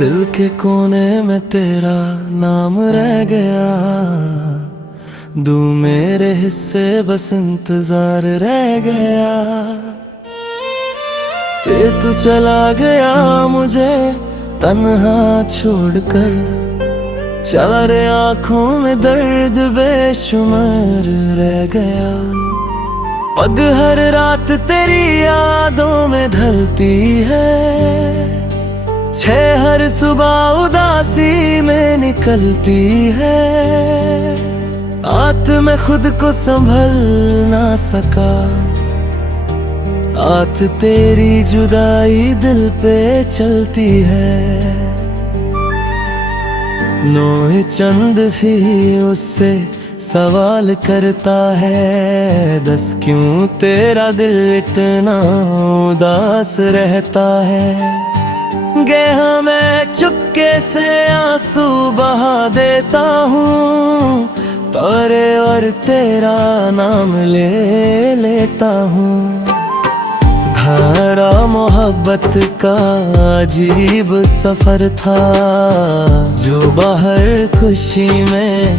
दिल के कोने में तेरा नाम रह गया, तू मेरे हिस्से बस इंतजार रह गया। तू चला गया मुझे तन्हा छोड़कर, चला रे आँखों में दर्द बेशुमार रह गया। पग हर रात तेरी यादों में ढलती है, छह हर सुबह उदासी में निकलती है। आत मैं खुद को संभल ना सका, आत तेरी जुदाई दिल पे चलती है। नोह चंद भी उससे सवाल करता है, दस क्यों तेरा दिल इतना उदास रहता है। गया मैं चुपके से आंसू बहा देता हूँ, तोरे और तेरा नाम ले लेता हूँ। धारा मोहब्बत का अजीब सफर था, जो बाहर खुशी में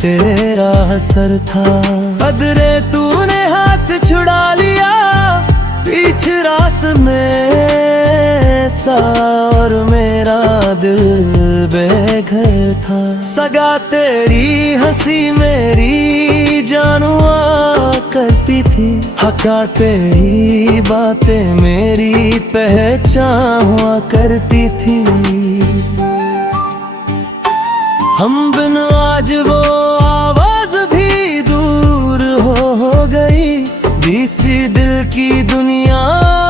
तेरा असर था। बदरे तूने हाथ छुड़ा लिया बीच रास में सा, और मेरा दिल बेघर था। सगा तेरी हंसी मेरी जान हुआ करती थी, हका तेरी बातें मेरी पहचान हुआ करती थी। हम बिन आज वो आवाज भी दूर हो गई, बीसी दिल की दुनिया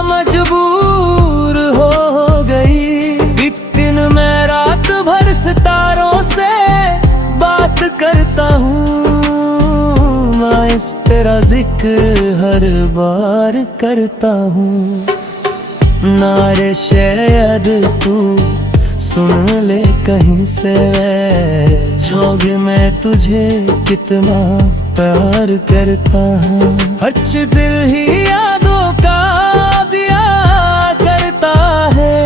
मजबूर हो गई। एक दिन मैं रात भर सितारों से बात करता हूँ, मैं इस तेरा जिक्र हर बार करता हूँ। नारे शायद तू सुन ले कहीं से, जोग मैं तुझे कितना प्यार करता हूँ। हर्च दिल ही यादों का दिया करता है,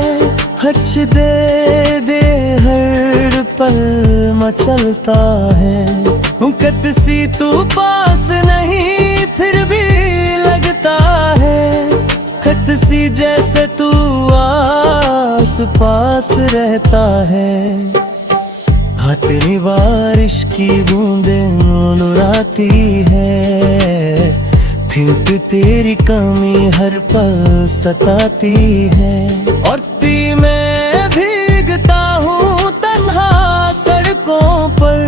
हर्च दे दे हर पल मचलता है। हुकत सी तू पास नहीं फिर भी लगता है, खत सी जैसे तू आस पास रहता है। हाँ तेरी बारिश की बूंदें मुस्कुराती है, थिंक तेरी कमी हर पल सताती है। और मैं भीगता हूँ तन्हा सड़कों पर,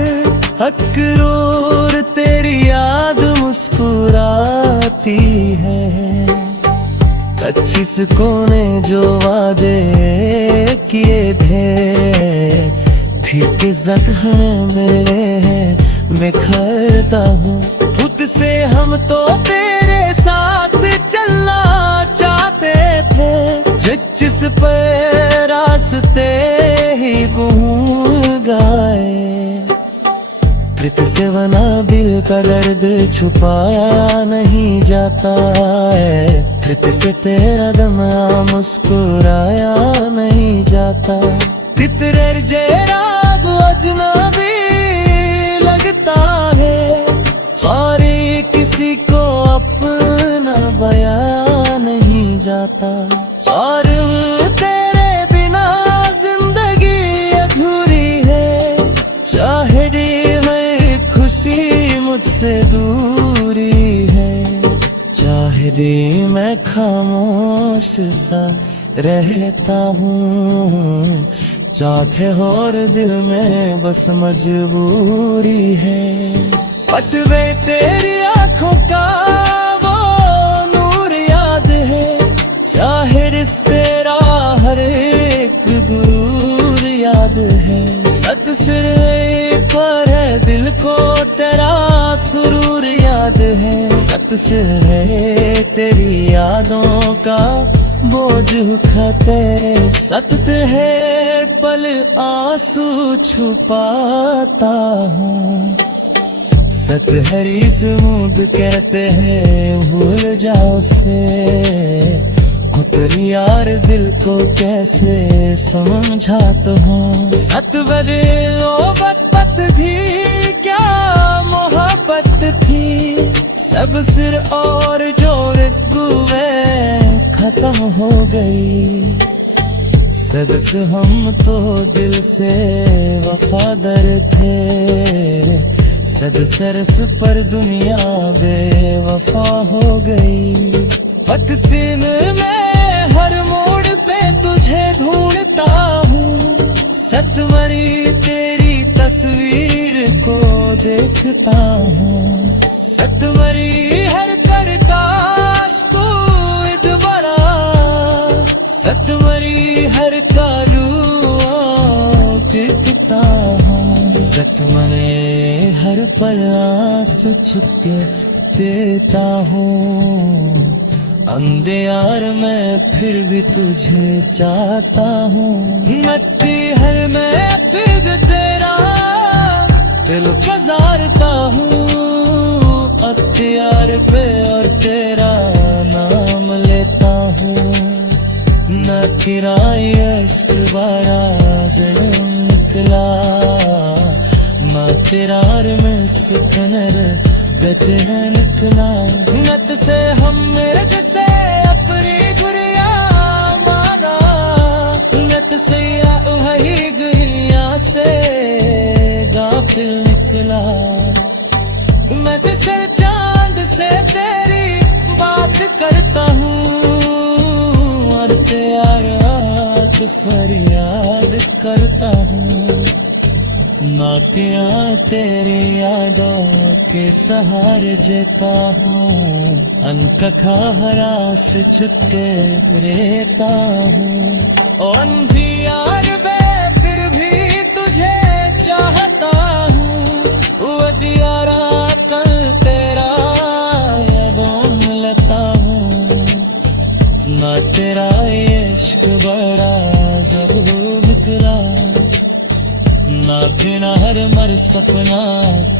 हकरूर तेरी याद मुस्कुराती है। 25 कोने जो वादे किए थे, ठीक जख्म मिले हैं बिखरता हूँ। खुद से हम तो तेरे साथ चलना चाहते थे, जिस पे रास्ते ही भूल गए। प्रीत से बना दिल का दर्द छुपाया नहीं जाता है, प्रीत से तेरा दमा मुस्कुराया नहीं जाता। तितरे जेरा अजनबी लगता है, और किसी को अपना बयान नहीं जाता। और तेरे बिना जिंदगी अधूरी है, चाहे मेरी खुशी मुझसे दूरी है, चाहे मैं खामोश सा रहता हूँ, चाहते और दिल में बस मजबूरी है। पटवे तेरी आंखों का वो नूर याद है, चाहे तेरा हर एक गुरूर याद है। सत सिर पर है दिल को तेरा सुरूर याद है, सत सिर है तेरी यादों का बोझ उठाते। सत्य है पल आंसू छुपाता हूँ, सतहरी स्मूद कहते हैं भूल जाओ से। मगर यार दिल को कैसे समझाता हूँ। सतवरे मोहब्बत थी क्या मोहब्बत थी, सब सिर और जोर गुवे खत्म हो गई। सदस हम तो दिल से वफादार थे, सद सरस पर दुनिया बेवफा हो गई। पतसीन में हर मोड़ पे तुझे ढूंढता हूँ, सतवरी तेरी तस्वीर को देखता हूँ। सतवरी हर कर काश तू ईद बना, सतवरी हर कालू देखता हूँ। सतमने हर पल आस छुपके देता हूँ। अंधेर में फिर भी तुझे चाहता हूँ। नत्ती हर मैं फिर तेरा दिल गुजारता हूँ। अख्तियार पे और तेरा नाम लेता हूँ। न किराए इश्क बड़ा ज़ुल्म निकला, मातिरार में सुखनर गते हैं निकला। नत से हम मेरे जैसे अपनी दुनिया माना, नत से या वही दुनिया से गाफिल निकला। मैं जिसे चांद से तेरी बात करता हूँ, और तेरा फरियाद करता हूँ। नातिया तेरी यादों के सहारे जीता हूँ। अनकखा हरास झुके रहता हूँ। अंधियार में फिर भी तुझे चाहता हूँ। वदियारा कल तेरा यादों में लेता हूँ। ना तेरा इश्क बड़ा ज़बूर निकला, ना बिना हर मर सपना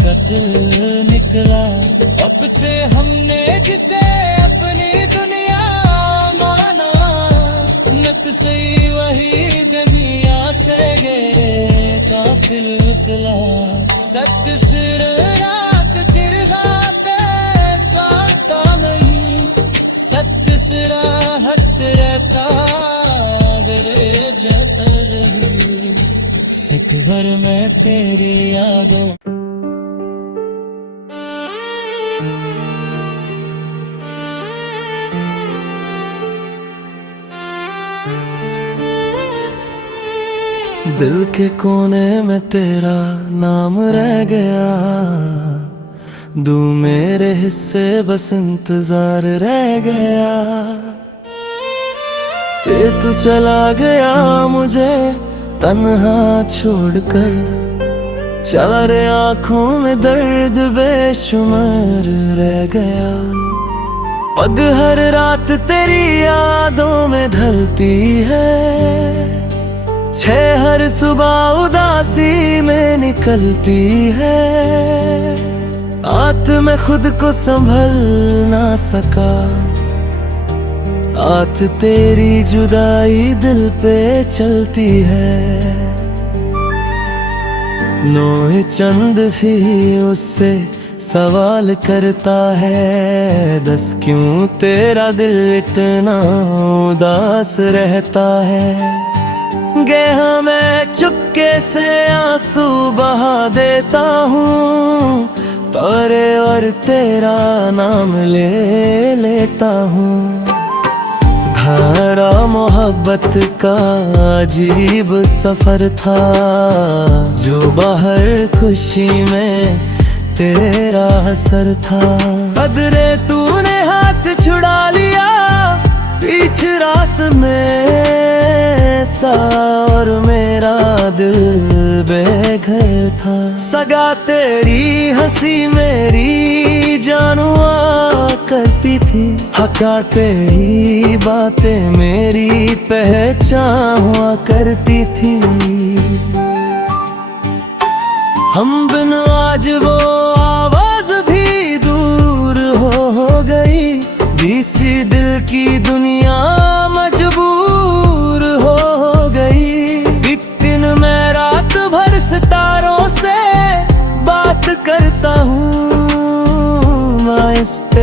कत्ल निकला। अब से हमने जिसे अपनी दुनिया माना, नत से वही दुनिया से गए काफिल निकला। सत्य सिर रात तिरगाते साता नहीं, सत्य सिरा हत रहता गरे जाता रही। सिकवर में तेरी यादों दिल के कोने में तेरा नाम रह गया। दू मेरे हिस्से बस इंतजार रह गया। तू चला गया मुझे तन्हा छोड़कर, चला रे आँखों में दर्द बेशुमार रह गया। पग हर रात तेरी यादों में ढलती है, छह हर सुबह उदासी में निकलती है। आत मैं खुद को संभल ना सका, आत तेरी जुदाई दिल पे चलती है। नोह चंद भी उससे सवाल करता है, दस क्यों तेरा दिल इतना उदास रहता है। गेहा मैं चुपके से आंसू बहा देता हूँ, तोरे और तेरा नाम ले लेता हूँ। धारा मोहब्बत का अजीब सफर था, जो बाहर खुशी में तेरा असर था। कदरे तूने हाथ छुड़ा लिया बीच रास में सा, और मेरा दिल बेघर था। सगा तेरी हंसी मेरी जान हुआ करती थी, हका तेरी बातें मेरी पहचान हुआ करती थी। हम बिन आज वो आवाज भी दूर हो गई, बीसी दिल की दुनिया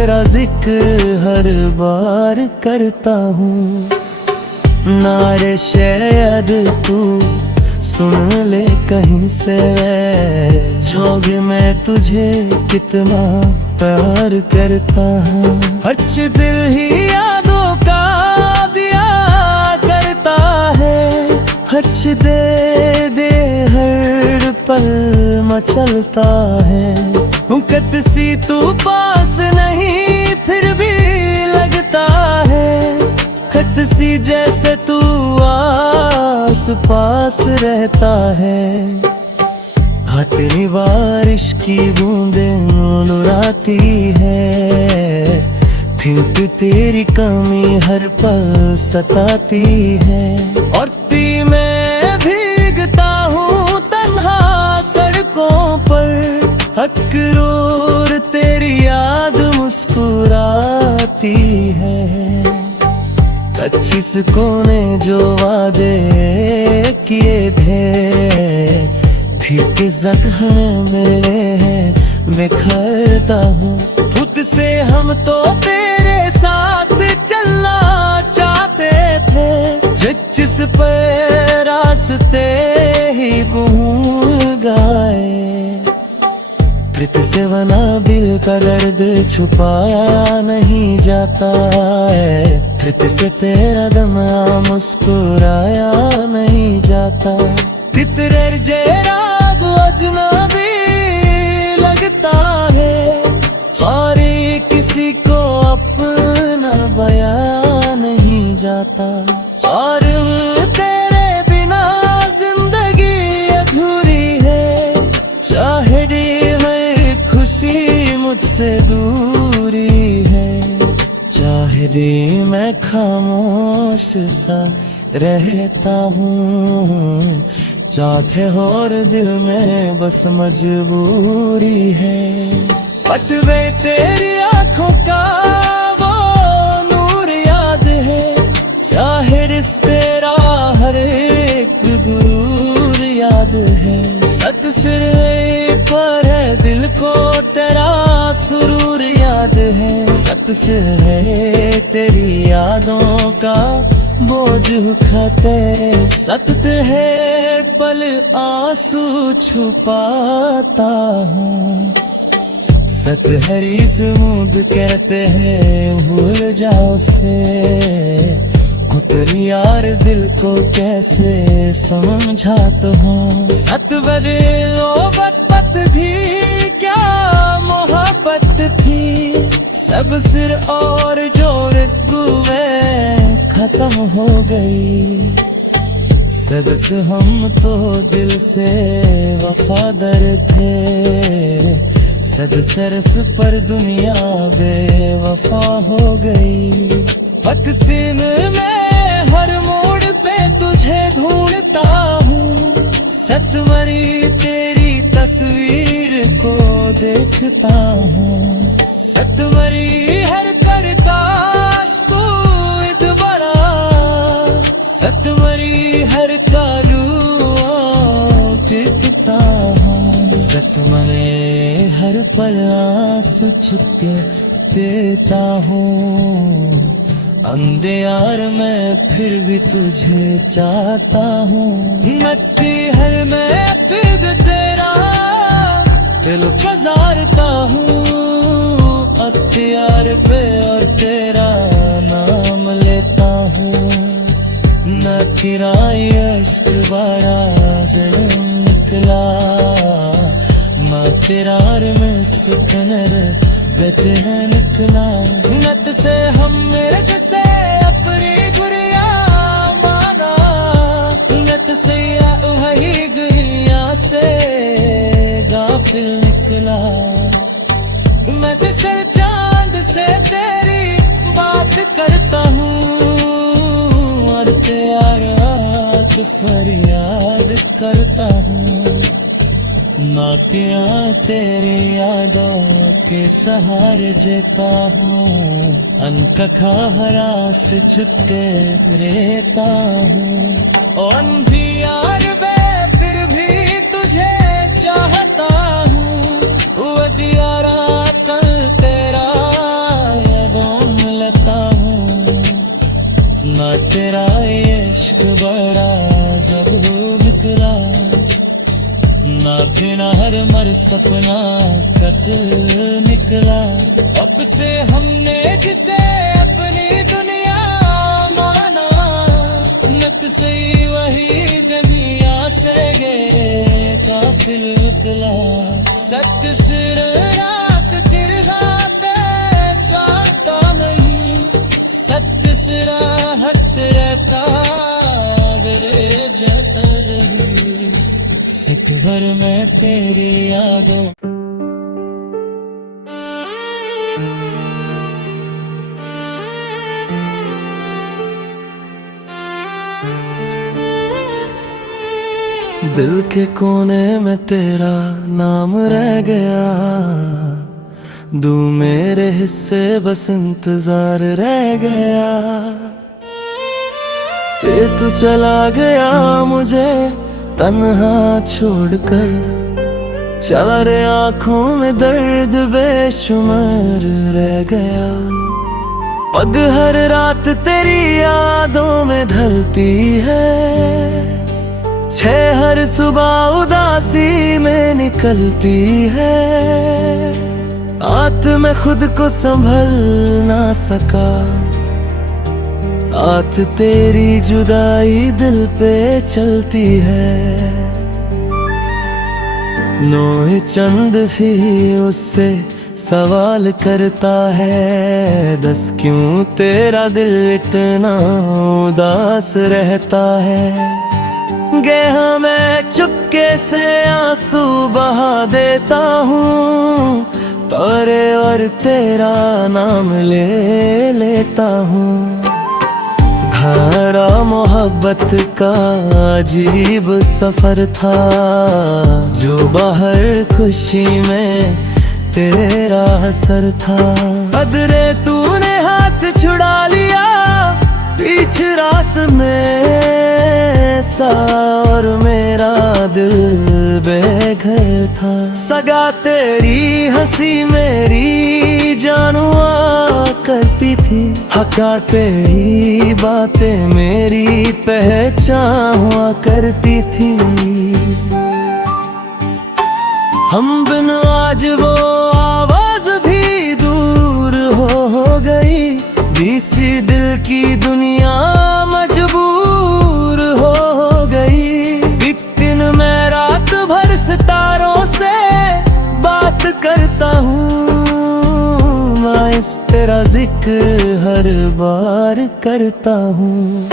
तेरा जिक्र हर बार करता हूँ। नारे शायद तू सुन ले कहीं से, जो भी मैं तुझे कितना प्यार करता हूँ। हच दिल ही यादों का दिया करता है, हच दे दे हर पल मचलता है। हुकत सी तू पास नहीं फिर भी लगता है, खत सी जैसे तू आस पास रहता है। हाँ तेरी बारिश की बूंदें मुस्कुराती है, थिंक तेरी कमी हर पल सताती है। और मैं भीगता हूँ तन्हा सड़कों पर, हक तेरी याद मुस्कुराती है। 25 कोने जो वादे किए थे, ठीक जख्म मिले हैं बिखरता हूँ। खुद से हम तो तेरे साथ चलना चाहते थे, जिस पे रास्ते ही भूल गए। प्रीत से बना दिल का दर्द छुपाया नहीं जाता है, प्रीत से तेरा दम मुस्कुराया नहीं जाता। तितरेर जेरा अजनबी लगता है, और किसी को अपना बयां नहीं जाता। और तेरे बिना जिंदगी अधूरी है, चाहे मैं खुशी मुझसे दूरी है, चाहे मैं खामोश सा रहता हूँ। चाहते और दिल में बस मजबूरी है। पटवे तेरी आंखों का वो नूर याद है, चाहे तेरा हर एक गुरूर याद है। सत सिर पर है दिल को तेरा सुरूर याद है, सत सिर है तेरी यादों का बोझ उठाते। सत्य है पल आंसू छुपाता हूँ, सत्य हरी स्मूद कहते हैं भूल जाओ से। तेरी यार दिल को कैसे समझाता हूँ। सतवरे मोहब्बत भी क्या मोहब्बत थी, सब सिर और जोर गुवे खत्म हो गई। सदस्य हम तो दिल से वफादार थे, सदसरस पर दुनिया बेवफा हो गई। पतसीन में हर मोड़ पे तुझे ढूंढता हूँ, सतमरी तेरी तस्वीर को देखता हूँ। सतमरी हर कर काश तू ईद बना, सतमरी हर कालू देखता हूँ। सतमरे हर पल आंसू छुपके देता हूँ। अंधेर में फिर भी तुझे चाहता हूँ। नत्थी हर मैं फिर तेरा दिल गुजारता हूँ। अख्तियार पे और तेरा नाम लेता हूँ। न किराए इश्क बड़ा ज़रूर निकला, मातिरार में सुखनर देते हैं निकला। नत से हम मेरे से अपनी गुड़िया माना, नत से वही गुड़िया से गाफिल निकला। मैं सर चांद से तेरी बात करता हूँ, और तेरा फरियाद करता हूँ। नातिया तेरी यादों के सहारे जीता हूँ। अंक खारा से छुपके रहता हूँ। अंधियार में फिर भी तुझे चाहता हूँ। वो दियारा कल तेरा हर सपना कत्ल निकला। अब से हमने जिसे अपनी दुनिया माना, नत से वही गलियां से गए काफिल निकला। सत्य सिर रात तिरगाते साता नहीं, सत्य सिरा हत रहता मेरे जतर ही। सिख भर में तेरी यादों दिल के कोने में तेरा नाम रह गया। दू मेरे हिस्से बस इंतजार रह गया। तू चला गया मुझे तन्हा छोड़कर, चला रे आँखों में दर्द बेशुमार रह गया। पग हर रात तेरी यादों में ढलती है, छह हर सुबह उदासी में निकलती है। आत मैं खुद को संभल ना सका, आत तेरी जुदाई दिल पे चलती है। नोह चंद भी उससे सवाल करता है, दस क्यों तेरा दिल इतना उदास रहता है। गया मैं चुपके से आंसू बहा देता हूँ, तोरे और तेरा नाम ले लेता हूँ। धारा मोहब्बत का अजीब सफर था, जो बाहर खुशी में तेरा असर था। अदरे तूने हाथ छुड़ा लिया बीच रास में सा, और मेरा दिल बेघर था। सगा तेरी हंसी मेरी जान हुआ करती थी, हका तेरी बातें मेरी पहचान हुआ करती थी। हम बिन आज वो आवाज भी दूर हो गई, बीसी दिल की दुनिया मजबूर हो गई। एक दिन मैं रात भर सितारों से बात करता हूँ, मैं इस तेरा जिक्र हर बार करता हूँ।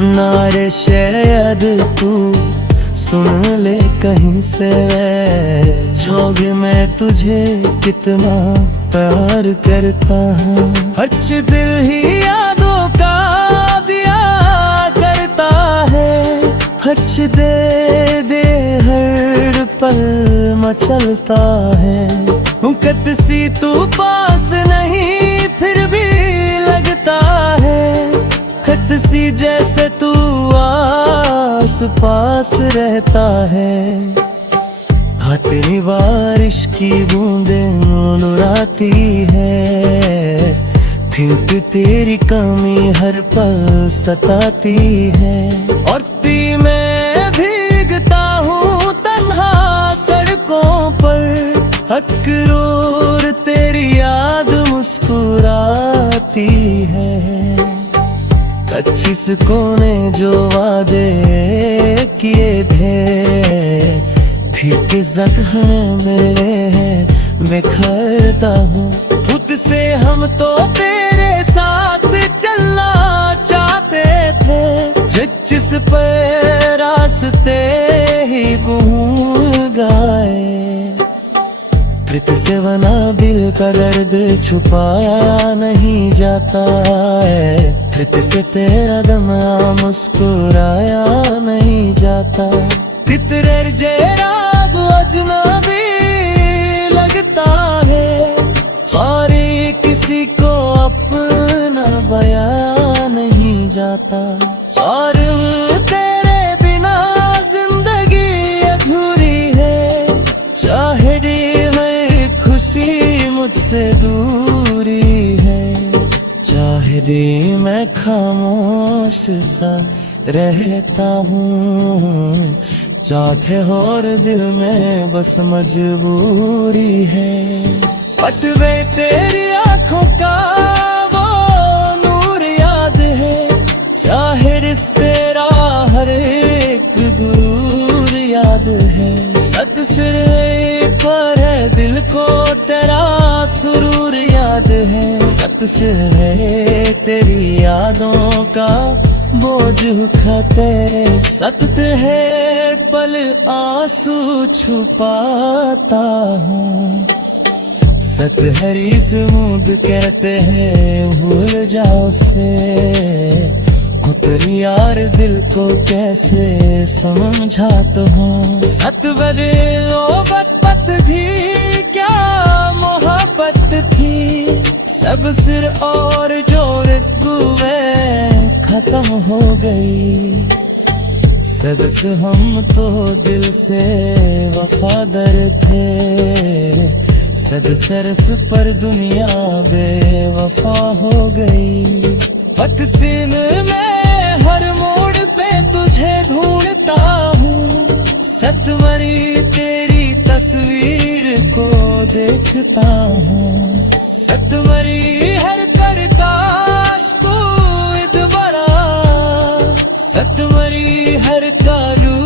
नारे शायद तू सुन ले कहीं से, जोग मैं तुझे कितना प्यार करता हूँ। हच दिल ही यादों का दिया करता है, हच दे दे हर पल मचलता है। हुकत सी तू पास नहीं फिर भी लगता है, खत सी जैसे तू आस पास रहता है। हाँ तेरी बारिश की बूंदें मुस्कुराती है, थिंक तेरी कमी हर पल सताती है। और ती मैं भीगता हूँ तन्हा सड़कों पर, हकरोर तेरी याद मुस्कुराती है। 25 कोने जो वादे किए थे, ठीक जख्म मिले हैं बिखरता हूँ। खुद से हम तो तेरे साथ चलना चाहते थे, जिस पे रास्ते ही भूल गए। प्रीत से बना दिल का दर्द छुपाया नहीं जाता है, प्रीत से तेरा दम मुस्कुराया नहीं जाता। तितरे जेरा अजनबी लगता है, और किसी को अपना बयां नहीं जाता। और तेरे बिना जिंदगी अधूरी है, चाहे मेरी खुशी मुझसे दूरी है, चाहे मैं खामोश सा रहता हूँ, चाहते हो और दिल में बस मजबूरी है। पटवे तेरी आंखों का वो नूर याद है, चाहे रिश्ते हर एक गुरूर याद है। सत सिर पर है दिल को तेरा सुरूर याद है। सत सिर है तेरी यादों का बोझ उठाते। सत है पल आंसू छुपाता हूँ। सत हरी स्मूद कहते हैं भूल जाओ से। तेरी यार दिल को कैसे समझाता हूँ। सत बरे मोहब्बत थी क्या मोहब्बत थी। सब सिर और जोर गुवे खत्म हो गई। सदस हम तो दिल से वफादार थे। सद सरस पर दुनिया बेवफा हो गई। पतसीन में हर मोड़ पे तुझे ढूंढता हूँ। सतवरी तेरी तस्वीर को देखता हूँ। सतवरी हर करताश तू इद बरा। सतवरी हर कालू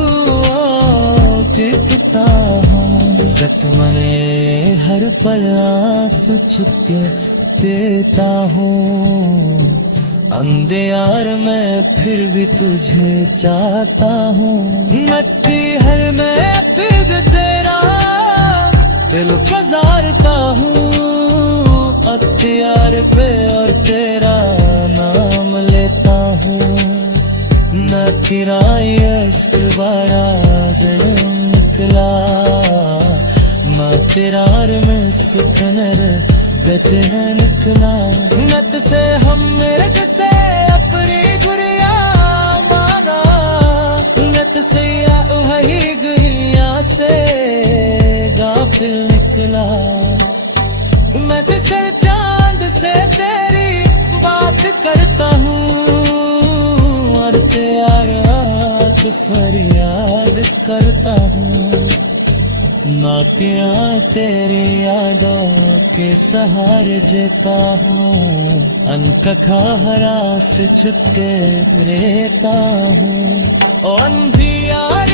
देखता हूँ। सतमरे हर पल आंसू छुपके देता हूँ। अंधेयार मैं फिर भी तुझे चाहता हूँ। नत्ती हर मैं फिर तेरा दिल गुजारता हूँ। अख्तियार पे और तेरा नाम लेता हूँ। न किराए इश्क बड़ा ज़रूर निकला। मातेरार में सुखनर गते हैं निकला। नत से हम मेरे से अपनी गुड़िया माना। नत से या वही गुड़िया से गाफिल निकला। मैं तुझसे चांद से तेरी बात करता हूँ। और तेरा फरियाद करता हूँ। नातिया तेरी यादों के सहारे जीता हूँ। अनकखा हरा से छुपके रहता हूँ। अंधियार